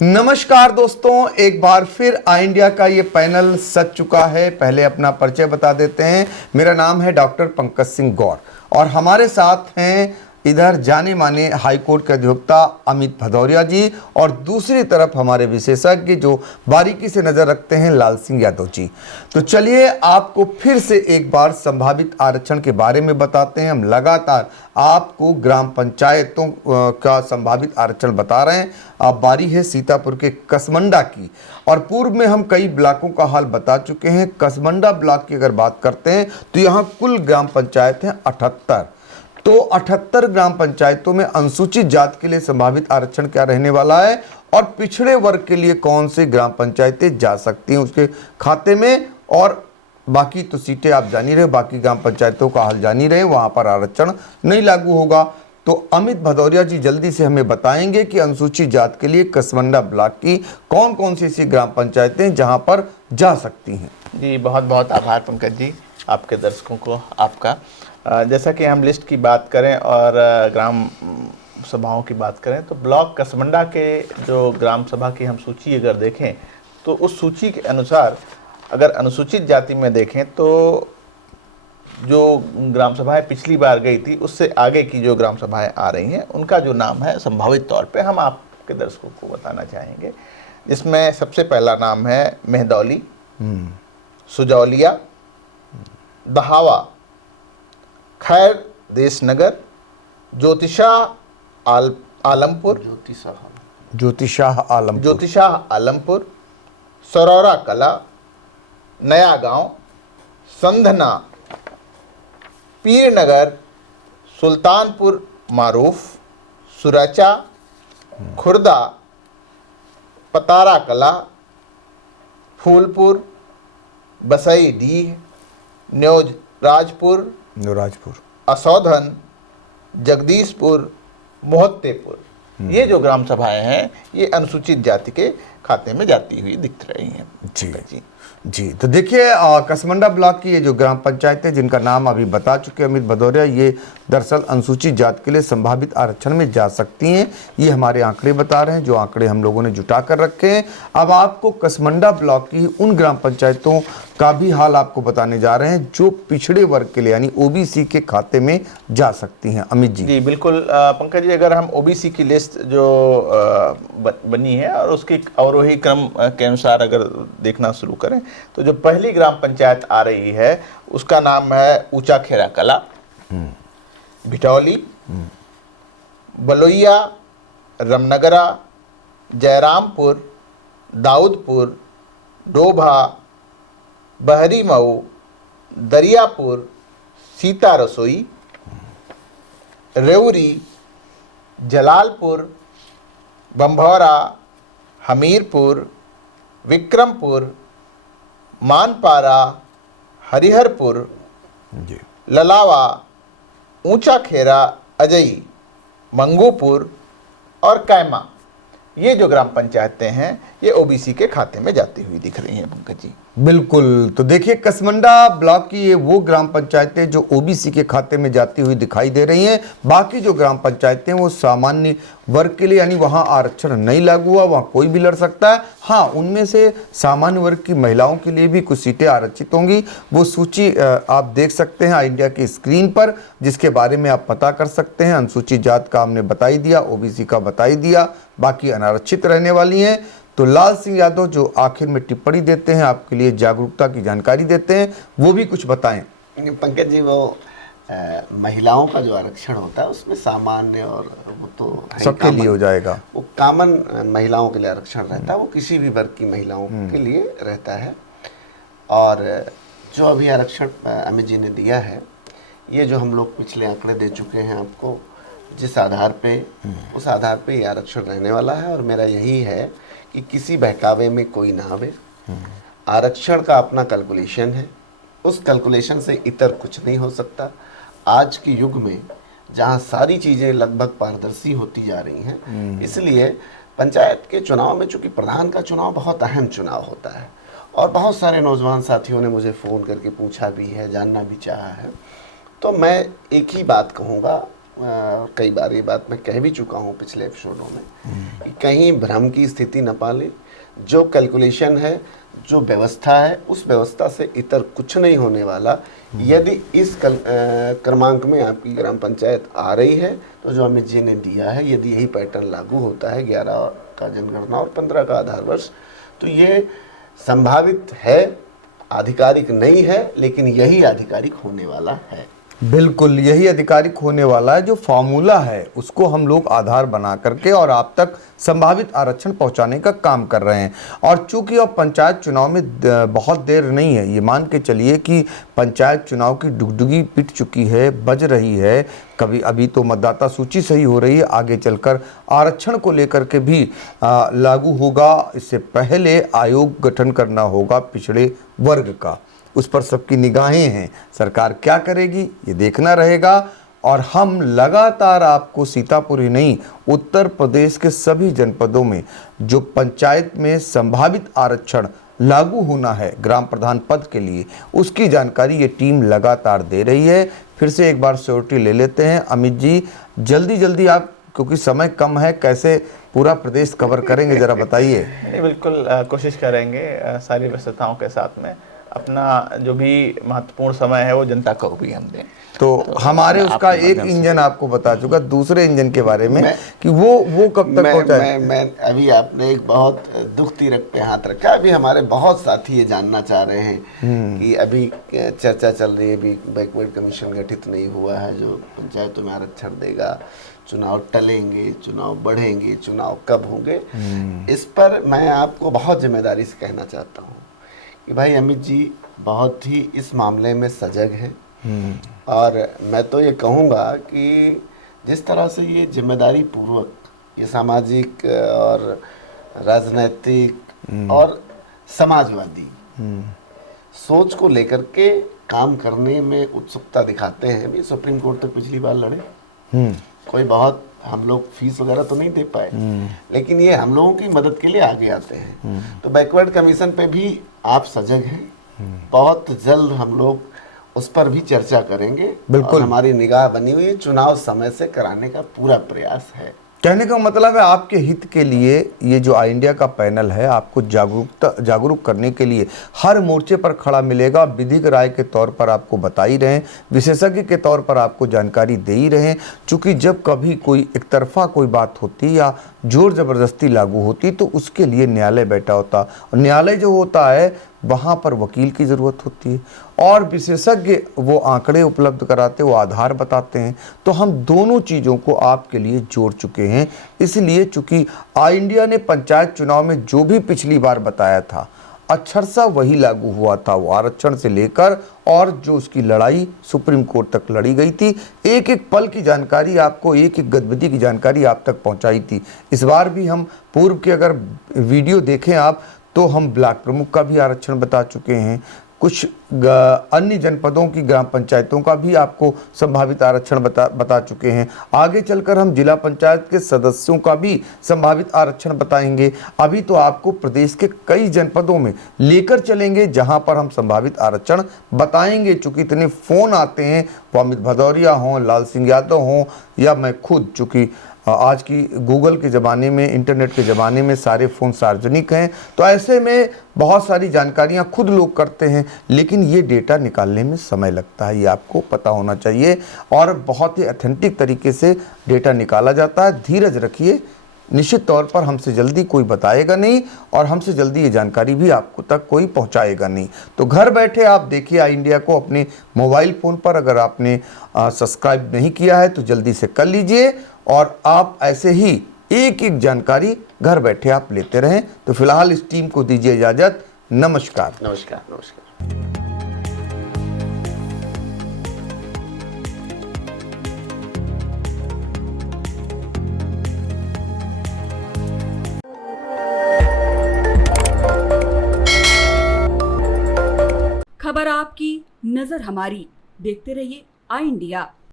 नमस्कार दोस्तों, एक बार फिर आई इंडिया का ये पैनल सज चुका है। पहले अपना परिचय बता देते हैं। मेरा नाम है डॉक्टर पंकज सिंह गौर और हमारे साथ हैं इधर जाने माने हाई कोर्ट के अधिवक्ता अमित भदौरिया जी और दूसरी तरफ हमारे विशेषज्ञ जो बारीकी से नज़र रखते हैं लाल सिंह यादव जी। तो चलिए आपको फिर से एक बार संभावित आरक्षण के बारे में बताते हैं। हम लगातार आपको ग्राम पंचायतों का संभावित आरक्षण बता रहे हैं। अब बारी है सीतापुर के कसमंडा की और पूर्व में हम कई ब्लॉकों का हाल बता चुके हैं। कसमंडा ब्लॉक की अगर बात करते हैं तो यहाँ कुल ग्राम पंचायत हैं 78। तो 78 ग्राम पंचायतों में अनुसूचित जाति के लिए संभावित आरक्षण क्या रहने वाला है और पिछड़े वर्ग के लिए कौन सी ग्राम पंचायतें जा सकती हैं उसके खाते में, और बाकी तो सीटें आप जान ही रहे, बाकी ग्राम पंचायतों का हाल जान ही रहे, वहां पर आरक्षण नहीं लागू होगा। तो अमित भदौरिया जी जल्दी से हमें बताएंगे कि अनुसूचित जाति के लिए कसमंडा ब्लॉक की कौन कौन सी ऐसी ग्राम पंचायतें जहां पर जा सकती हैं। जी बहुत बहुत आभार पंकज जी, आपके दर्शकों को आपका। जैसा कि हम लिस्ट की बात करें और ग्राम सभाओं की बात करें तो ब्लॉक कसमंडा के जो ग्राम सभा की हम सूची अगर देखें तो उस सूची के अनुसार अगर अनुसूचित जाति में देखें तो जो ग्राम सभाएं पिछली बार गई थी उससे आगे की जो ग्राम सभाएं आ रही हैं उनका जो नाम है संभावित तौर पे हम आपके दर्शकों को बताना चाहेंगे। जिसमें सबसे पहला नाम है मेहदौली, सुजौलिया, दहावा, खैर देशनगर, आलमपुर, ज्योतिशाह आलमपुर, सरौरा कला, नया गांव, संधना, पीरनगर, सुल्तानपुर मारूफ, सुरचा, खुर्दा, पतारा कला, फूलपुर, बसई डीह, न्योज राजपुर, असौधन, जगदीशपुर, मोहत्तेपुर, ये जो ग्राम सभाएं हैं ये अनुसूचित जाति के खाते में जाती हुई दिख रही हैं। जी तो देखिए कसमंडा ब्लॉक की ये जो ग्राम पंचायतें जिनका नाम अभी बता चुके अमित भदौरिया, ये दरअसल अनुसूचित जाति के लिए संभावित आरक्षण में जा सकती हैं। ये हमारे आंकड़े बता रहे हैं, जो आंकड़े हम लोगों ने जुटा कर रखे हैं। अब आपको कसमंडा ब्लॉक की उन ग्राम पंचायतों का भी हाल आपको बताने जा रहे हैं जो पिछड़े वर्ग के लिए यानी ओबीसी के खाते में जा सकती हैं। अमित जी। जी बिल्कुल पंकज जी, अगर हम ओबीसी की लिस्ट जो बनी है और उसके अवरोही क्रम के अनुसार अगर देखना शुरू करें तो जो पहली ग्राम पंचायत आ रही है उसका नाम है ऊंचा खेरा कला, भिटौली, बलोइया, रमनगरा, जयरामपुर, दाऊदपुर, डोभा, बहरी मऊ, दरियापुर, सीता रसोई, रेउरी, जलालपुर, बम्भौरा, हमीरपुर, विक्रमपुर, मानपारा, हरिहरपुर, ललावा, ऊंचा खेरा, अजई, मंगूपुर और कैमा, ये जो ग्राम पंचायतें हैं ये ओबीसी के खाते में जाती हुई दिख रही हैं पंकज जी। बिल्कुल, तो देखिए कसमंडा ब्लॉक की ये वो ग्राम पंचायतें जो ओबीसी के खाते में जाती हुई दिखाई दे रही हैं। बाकी जो ग्राम पंचायतें वो सामान्य वर्ग के लिए यानी वहाँ आरक्षण नहीं लागू हुआ, वहाँ कोई भी लड़ सकता है। हाँ, उनमें से सामान्य वर्ग की महिलाओं के लिए भी कुछ सीटें आरक्षित होंगी। वो सूची आप देख सकते हैं इंडिया की स्क्रीन पर, जिसके बारे में आप पता कर सकते हैं। अनुसूचित जात का हमने बता ही दिया, ओबीसी का बता ही दिया, बाकी अनारक्षित रहने वाली हैं। तो लाल सिंह यादव जो आखिर में टिप्पणी देते हैं, आपके लिए जागरूकता की जानकारी देते हैं, वो भी कुछ बताएं। पंकज जी, वो महिलाओं का जो आरक्षण होता है उसमें सामान्य और वो तो सबके लिए हो जाएगा, वो कॉमन महिलाओं के लिए आरक्षण रहता है, वो किसी भी वर्ग की महिलाओं के लिए रहता है। और जो अभी आरक्षण अमित जी ने दिया है, ये जो हम लोग पिछले आंकड़े दे चुके हैं आपको, जिस आधार पे उस आधार पे ये आरक्षण रहने वाला है। और मेरा यही है कि किसी बहकावे में कोई ना आवे। आरक्षण का अपना कैलकुलेशन है, उस कैलकुलेशन से इतर कुछ नहीं हो सकता। आज के युग में जहाँ सारी चीज़ें लगभग पारदर्शी होती जा रही हैं, इसलिए पंचायत के चुनाव में चूँकि प्रधान का चुनाव बहुत अहम चुनाव होता है और बहुत सारे नौजवान साथियों ने मुझे फ़ोन करके पूछा भी है, जानना भी चाहा है। तो मैं एक ही बात कहूँगा कई बार ये बात मैं कह भी चुका हूँ पिछले एपिसोडों में कि कहीं भ्रम की स्थिति न पाले। जो कैलकुलेशन है, जो व्यवस्था है, उस व्यवस्था से इतर कुछ नहीं होने वाला। यदि इस क्रमांक में आपकी ग्राम पंचायत आ रही है तो जो अमित जी ने दिया है, यदि यही पैटर्न लागू होता है 11 का जनगणना और 15 का आधार वर्ष, तो ये संभावित है, आधिकारिक नहीं है, लेकिन यही आधिकारिक होने वाला है। बिल्कुल यही आधिकारिक होने वाला है। जो फार्मूला है उसको हम लोग आधार बना करके और आप तक संभावित आरक्षण पहुंचाने का काम कर रहे हैं। और चूंकि अब पंचायत चुनाव में बहुत देर नहीं है, ये मान के चलिए कि पंचायत चुनाव की डुगडुगी पिट चुकी है, बज रही है। कभी अभी तो मतदाता सूची सही हो रही है, आगे चलकर आरक्षण को लेकर के भी लागू होगा। इससे पहले आयोग गठन करना होगा पिछड़े वर्ग का, उस पर सबकी निगाहें हैं। सरकार क्या करेगी ये देखना रहेगा। और हम लगातार आपको सीतापुर ही नहीं, उत्तर प्रदेश के सभी जनपदों में जो पंचायत में संभावित आरक्षण लागू होना है ग्राम प्रधान पद के लिए, उसकी जानकारी ये टीम लगातार दे रही है। फिर से एक बार श्योरिटी ले लेते हैं अमित जी, जल्दी जल्दी आप, क्योंकि समय कम है, कैसे पूरा प्रदेश कवर करेंगे जरा बताइए। नहीं, बिल्कुल कोशिश करेंगे सारी व्यस्तताओं के साथ में अपना जो भी महत्वपूर्ण समय है वो जनता को भी हम दें। तो हमारे उसका एक इंजन आपको बता चुका, दूसरे इंजन के बारे में कि वो कब तक पहुंचा है। मैं अभी आपने एक बहुत दुख तीरक पे हाथ रखा। अभी हमारे बहुत साथी ये जानना चाह रहे हैं कि अभी चर्चा चल रही है, अभी बैकवर्ड कमीशन गठित नहीं हुआ है जो पंचायतों में आरक्षण देगा, चुनाव टलेंगे, चुनाव बढ़ेंगे, चुनाव कब होंगे। इस पर मैं आपको बहुत जिम्मेदारी से कहना चाहता हूँ कि भाई अमित जी बहुत ही इस मामले में सजग हैं। और मैं तो ये कहूँगा कि जिस तरह से ये जिम्मेदारी पूर्वक ये सामाजिक और राजनैतिक और समाजवादी सोच को लेकर के काम करने में उत्सुकता दिखाते हैं। भी सुप्रीम कोर्ट तक पिछली बार लड़े, कोई बहुत हम लोग फीस वगैरह तो नहीं दे पाए, लेकिन ये हम लोगों की मदद के लिए आगे आते हैं। तो बैकवर्ड कमीशन पे भी आप सजग हैं। बहुत जल्द हम लोग उस पर भी चर्चा करेंगे। बिल्कुल, हमारी निगाह बनी हुई है, चुनाव समय से कराने का पूरा प्रयास है। कहने का मतलब है आपके हित के लिए ये जो आई इंडिया का पैनल है आपको जागरूक करने के लिए हर मोर्चे पर खड़ा मिलेगा। विधिक राय के तौर पर आपको बता ही रहे हैं, विशेषज्ञ के तौर पर आपको जानकारी दे ही रहे हैं। चूँकि जब कभी कोई एक तरफा कोई बात होती या जोर ज़बरदस्ती लागू होती तो उसके लिए न्यायालय बैठा होता, और न्यायालय जो होता है वहाँ पर वकील की ज़रूरत होती है और विशेषज्ञ वो आंकड़े उपलब्ध कराते, वो आधार बताते हैं। तो हम दोनों चीज़ों को आपके लिए जोड़ चुके हैं। इसलिए चूँकि आई इंडिया ने पंचायत चुनाव में जो भी पिछली बार बताया था अक्षरशः वही लागू हुआ था। वो आरक्षण से लेकर और जो उसकी लड़ाई सुप्रीम कोर्ट तक लड़ी गई थी, एक एक पल की जानकारी आपको, एक एक गतिविधि की जानकारी आप तक पहुंचाई थी। इस बार भी हम पूर्व के अगर वीडियो देखें आप तो हम ब्लॉक प्रमुख का भी आरक्षण बता चुके हैं, कुछ अन्य जनपदों की ग्राम पंचायतों का भी आपको संभावित आरक्षण बता चुके हैं। आगे चलकर हम जिला पंचायत के सदस्यों का भी संभावित आरक्षण बताएंगे। अभी तो आपको प्रदेश के कई जनपदों में लेकर चलेंगे जहां पर हम संभावित आरक्षण बताएंगे। चूँकि इतने फ़ोन आते हैं, वो अमित भदौरिया हों, लाल सिंह यादव हों या मैं खुद, चूँकि आज की गूगल के ज़माने में, इंटरनेट के ज़माने में सारे फ़ोन सार्वजनिक हैं, तो ऐसे में बहुत सारी जानकारियां खुद लोग करते हैं, लेकिन ये डेटा निकालने में समय लगता है, ये आपको पता होना चाहिए। और बहुत ही ऑथेंटिक तरीके से डेटा निकाला जाता है। धीरज रखिए, निश्चित तौर पर हमसे जल्दी कोई बताएगा नहीं और हमसे जल्दी ये जानकारी भी आपको तक कोई पहुंचाएगा नहीं। तो घर बैठे आप देखिए आई इंडिया को अपने मोबाइल फ़ोन पर। अगर आपने सब्सक्राइब नहीं किया है तो जल्दी से कर लीजिए और आप ऐसे ही एक एक जानकारी घर बैठे आप लेते रहें। तो फिलहाल इस टीम को दीजिए इजाज़त। नमस्कार। नमस्कार। नमस्कार। खबर आपकी, नजर हमारी। देखते रहिए आई इंडिया।